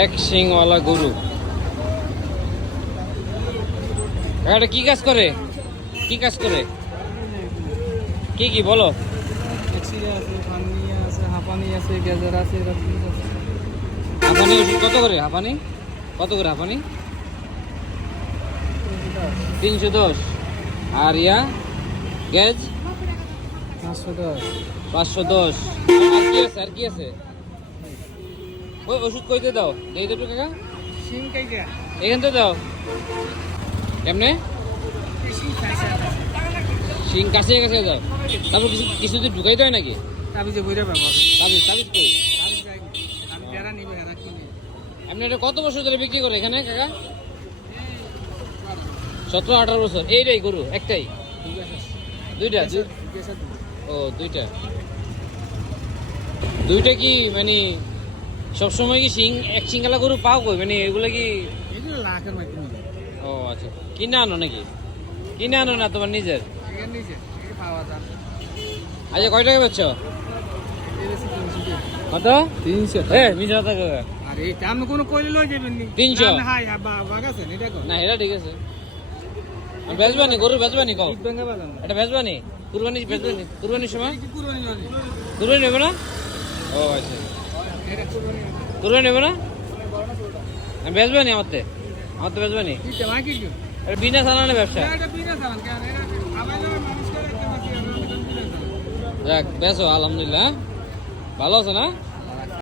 এক শিংওয়ালা গরু। এটা কি কাজ করে? কি কাজ করে? কি কি বলো? হাঁপানি আছে, গেজার আছে, হাঁপানি ওষুধ কত করে? হাঁপানি কত করে? হাঁপানি 310। আর ইয়া গ্যাস 510। 510। আর কি আছে? আর কি আছে? ওই ওষুধ কইতে দাও, এই দুটো কাকা সিম কাইটা এখান থেকে দাও। কেমনে? শিং কাছে কাছে দাও। তারপর কিছু কিছু দিয়ে ঢুকাই দেয় নাকি? তাবিজে বইরা ব্যবহার তাবিজ তাবিজ কই? আমি যাই আমি যারা নিবে হেরা কিনে আপনি এটা কত বছর ধরে বিক্রি করে এখানে কাকা? 17-18 বছর। এইটাই গরু একটাই? দুইটা? ও দুইটা। দুইটা কি মানে সবসময় কি এক সিঙ্গালা গরু পাও কই? মানে এগুলো কি? এগুলো লাখের মধ্যে নিবে। ও আচ্ছা, কিনে আনো নাকি? কিনে আনো না তোমার নিজের? এখানে নিচে এই পাওয়া যায়। আচ্ছা কয় টাকা বেচছো? কত? 300 মিশা টাকা। আর এই আপনি কোনো কইলে লই যাবেন নি 300? হাই বাগ আছে এটা কো না এটা ঠিক আছে। বেচবানি গরু বেচবানি কও? ঈদ ভাঙা বাজান এটা বেচবানি? কুরবানি বেচবানি? কুরবানির সময় কি কুরবানি মানে কুরবানি নেবে না? ও আচ্ছা, এটা কুরবানি কুরবানি নেবে না? আমি বেচবানি আমার তো বেচবানি। কি জামা কি কি এটা বিনা চালানের ব্যবসা। এটা বিনা সালাম কেন এটা আবাইলো মানুষ করে একটা বেশি আমরা বিনা সালাম যাক বেচো আলহামদুলিল্লাহ। ভালো আছে না?